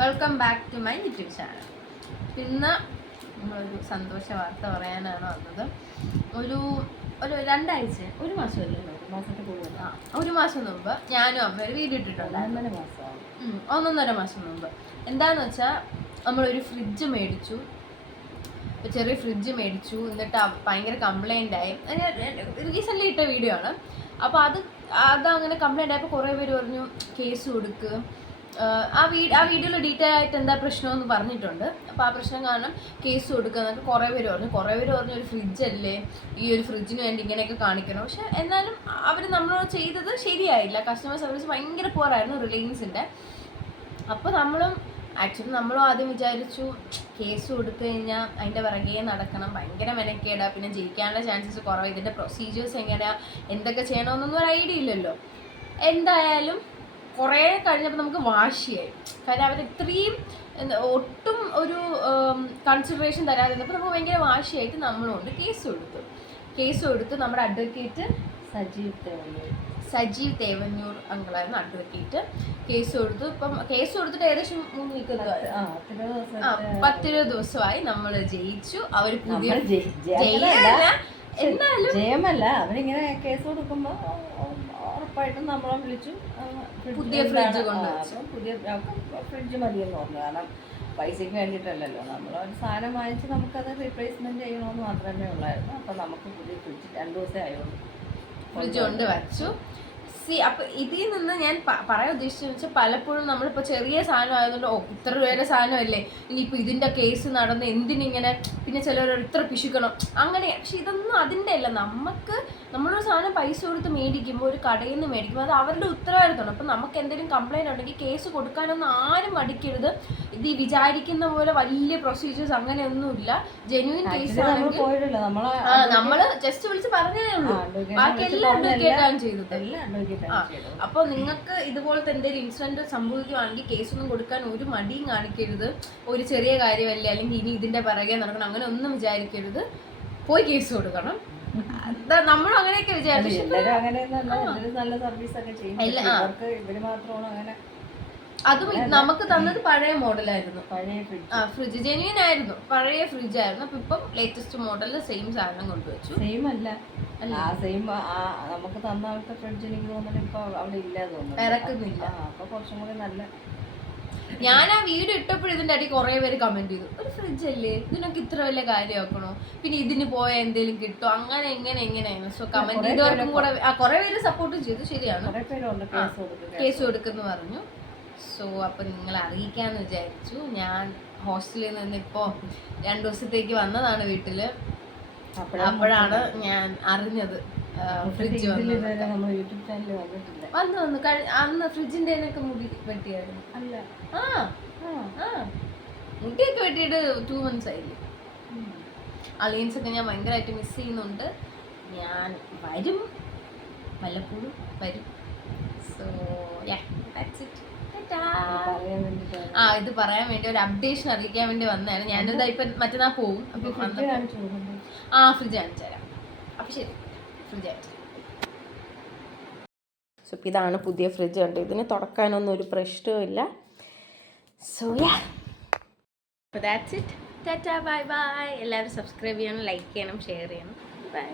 Welcome back to my YouTube channel. ഇന്ന് നമ്മളൊരു സന്തോഷ വാർത്ത പറയാനാണ് വന്നത്. ഒരു രണ്ടാഴ്ച, ഒരു മാസമല്ലല്ലോ, ഒരു മാസം മുമ്പ് ഞാനും അമ്മ ഒരു വീഡിയോ ഇട്ടിട്ടുണ്ട്. 1.5 മാസം മുമ്പ്. എന്താന്ന് വെച്ചാൽ നമ്മളൊരു ഫ്രിഡ്ജ് മേടിച്ചു, ചെറിയ ഫ്രിഡ്ജ് മേടിച്ചു. എന്നിട്ട് ഭയങ്കര കംപ്ലൈൻ്റ് ആയി. റീസെൻ്റ്ലി ഇട്ട വീഡിയോ ആണ്. അപ്പോൾ അതങ്ങനെ കംപ്ലൈൻ്റ് ആയപ്പോൾ കുറേ പേര് പറഞ്ഞു കേസ് കൊടുക്കുക. ആ വീഡിയോയിൽ ഡീറ്റെയിൽ ആയിട്ട് എന്താ പ്രശ്നമെന്ന് പറഞ്ഞിട്ടുണ്ട്. അപ്പോൾ ആ പ്രശ്നം കാരണം കേസ് കൊടുക്കുക എന്നൊക്കെ കുറേ പേര് പറഞ്ഞു ഒരു ഫ്രിഡ്ജല്ലേ, ഈ ഒരു ഫ്രിഡ്ജിന് വേണ്ടി ഇങ്ങനെയൊക്കെ കാണിക്കണം. പക്ഷെ എന്നാലും അവർ നമ്മളോട് ചെയ്തത് ശരിയായില്ല. കസ്റ്റമർ സർവീസ് ഭയങ്കര പുവറായിരുന്നു റിലയൻസിൻ്റെ. അപ്പോൾ നമ്മളും ആദ്യം വിചാരിച്ചു കേസ് കൊടുത്തു കഴിഞ്ഞാൽ അതിൻ്റെ പിറകെ നടക്കണം, ഭയങ്കര മെനക്കേടാ, പിന്നെ ജയിക്കാനുള്ള ചാൻസസ് കുറവ്, ഇതിൻ്റെ പ്രൊസീജിയേഴ്സ് എങ്ങനെയാ, എന്തൊക്കെ ചെയ്യണമെന്നൊന്നും ഒരു ഐഡിയ ഇല്ലല്ലോ. എന്തായാലും കുറേ കഴിഞ്ഞപ്പോൾ നമുക്ക് വാശിയായി. കാര്യം അവർ ഇത്രയും ഒട്ടും ഒരു കൺസിഡറേഷൻ തരാതിരുന്നപ്പോൾ നമുക്ക് ഭയങ്കര വാശിയായിട്ട് നമ്മളുണ്ട് കേസ് കൊടുത്തു. നമ്മുടെ അഡ്വക്കേറ്റ് സജീവ് തേവന്നൂർ അങ്കിളായിരുന്നു അഡ്വക്കേറ്റ്. കേസ് കൊടുത്തു. ഇപ്പം കേസ് കൊടുത്തിട്ട് ഏകദേശം 10-20 ദിവസമായി. നമ്മൾ ജയിച്ചു. അവർ പുതിയ ജയമല്ല, അവരിങ്ങനെ കേസ് കൊടുക്കുമ്പോൾ ഉറപ്പായിട്ടും നമ്മളെ വിളിച്ചു പുതിയ ഫ്രിഡ്ജ് കൊണ്ടുവച്ചു. പുതിയ ഫ്രിഡ്ജ് മതിയെന്ന് പറഞ്ഞു. കാരണം പൈസയ്ക്ക് വേണ്ടിയിട്ടല്ലല്ലോ, നമ്മളൊരു സാധനം വാങ്ങിച്ച് നമുക്കത് റീപ്ലേസ്മെൻറ്റ് ചെയ്യണമെന്ന് മാത്രമേ ഉള്ളായിരുന്നു. അപ്പോൾ നമുക്ക് പുതിയ ഫ്രിഡ്ജ് 2 ദിവസമേ ആയുള്ളൂ ഫ്രിഡ്ജ് കൊണ്ട് വച്ചു. അപ്പോൾ ഇതിൽ നിന്ന് ഞാൻ പറയാൻ ഉദ്ദേശിച്ചതെന്ന് വെച്ചാൽ, പലപ്പോഴും നമ്മളിപ്പോൾ ചെറിയ സാധനം ആയതുകൊണ്ട് ഇത്ര രൂപയുടെ സാധനമല്ലേ, ഇനിയിപ്പോൾ ഇതിൻ്റെ കേസ് നടന്ന് എന്തിനിങ്ങനെ, പിന്നെ ചിലർ ഇത്ര പിശുക്കണം അങ്ങനെ. പക്ഷെ ഇതൊന്നും അതിൻ്റെ അല്ല. നമ്മളൊരു സാധനം പൈസ കൊടുത്ത് മേടിക്കുമ്പോൾ, ഒരു കടയിൽ നിന്ന് മേടിക്കുമ്പോൾ അത് അവരുടെ ഉത്തരവാദിത്തമാണ്. അപ്പം നമുക്ക് എന്തെങ്കിലും കംപ്ലൈൻറ്റ് ഉണ്ടെങ്കിൽ കേസ് കൊടുക്കാനൊന്നും ആരും മടിക്കരുത്. ഇത് ഈ വിചാരിക്കുന്ന പോലെ വലിയ പ്രൊസീജിയേഴ്സ് അങ്ങനെയൊന്നുമില്ല. ജെന്യൂൻ കേസ് ആണെങ്കിൽ നമ്മൾ ജസ്റ്റ് വിളിച്ച് പറഞ്ഞതേ ഉള്ളൂ. ബാക്കി എല്ലാം അഡ്വക്കേറ്റാണ് ചെയ്തത്. അപ്പോൾ നിങ്ങൾക്ക് ഇതുപോലത്തെ എന്തെങ്കിലും ഇൻസിഡന്റ് സംഭവിക്കുകയാണെങ്കിൽ കേസൊന്നും കൊടുക്കാൻ ഒരു മടിയും കാണിക്കരുത്. ഒരു ചെറിയ കാര്യമല്ലേ, അല്ലെങ്കിൽ ഇനി ഇതിന്റെ പിറകെ നടക്കണം, അങ്ങനെ ഒന്നും വിചാരിക്കരുത്. പോയി കേസ് കൊടുക്കണം. നമ്മളും അങ്ങനെയൊക്കെ വിചാരിച്ചു. അതും നമുക്ക് തന്നത് പഴയ മോഡലായിരുന്നു. ഫ്രിഡ്ജ് ജെന്യൂൻ ആയിരുന്നു, പഴയ ഫ്രിഡ്ജ് ആയിരുന്നു. അപ്പൊ ഇപ്പം ലേറ്റസ്റ്റ് മോഡലിൽ സെയിം സാധനം കൊണ്ടുവച്ചു. സെയിം അല്ല, നമുക്ക് തന്ന ആൾക്ക് ഫ്രിഡ്ജ് എനിക്ക് തോന്നുന്നു ഇപ്പൊ അവിടെ ഇല്ലാതെ തോന്നുന്നു, ഇറക്കുന്നില്ല. അപ്പൊ കുറച്ചും കൂടി നല്ല. ഞാൻ ആ വീഡിയോ ഇട്ടപ്പോഴും ഇതിന്റെ അടി കുറെ പേര് കമന്റ് ചെയ്തു, ഒരു ഫ്രിഡ്ജ് അല്ലേ, ഇതിനൊക്കെ ഇത്ര വലിയ കാര്യമാക്കണോ, പിന്നെ ഇതിന് പോയാൽ എന്തെങ്കിലും കിട്ടും, അങ്ങനെ എങ്ങനെയാണ്. സോ കമന്റ് ചെയ്തവർക്കും കൂടെ കുറെ പേര് സപ്പോർട്ടും ചെയ്തു. ശരിയാണ്, കേസ് കൊടുക്കുന്നു പറഞ്ഞു. സോ അപ്പം നിങ്ങൾ അറിയിക്കാമെന്ന് വിചാരിച്ചു. ഞാൻ ഹോസ്റ്റലിൽ നിന്ന് ഇപ്പോൾ 2 ദിവസത്തേക്ക് വന്നതാണ് വീട്ടിൽ. അപ്പോഴാണ് ഞാൻ അറിഞ്ഞത് ഫ്രിഡ്ജ് വന്നു. അന്ന് ഫ്രിഡ്ജിന്റെ മുടി വെട്ടിയായിരുന്നു. അല്ല, മുടിയൊക്കെ വെട്ടിയിട്ട് 2 months ആയില്ലേ. അലയൻസ് ഒക്കെ ഞാൻ ഭയങ്കരമായിട്ട് മിസ് ചെയ്യുന്നുണ്ട്. ഞാൻ വരും, വല്ലപ്പോഴും വരും. So that's it. ഇത് പറയാൻ വേണ്ടി ഒരു അപ്ഡേഷൻ അറിയിക്കാൻ വേണ്ടി വന്നതാണ്. ഞാനിതാ ഇപ്പൊ മറ്റന്നാൾ പോവും. ഫ്രിഡ്ജ് കാണിച്ചു തരാം. അപ്പൊ ശരി, ഫ്രിഡ്ജ് കാണിച്ചു. സോ ഇതാണ് പുതിയ ഫ്രിഡ്ജ്. കണ്ടു, ഇതിന് തുറക്കാനൊന്നും ഒരു പ്രശ്നവുമില്ല. So that's it. Tata, bye bye. എല്ലാവരും സബ്സ്ക്രൈബ് ചെയ്യണം, ലൈക്ക് ചെയ്യണം, ഷെയർ ചെയ്യണം. ബൈ.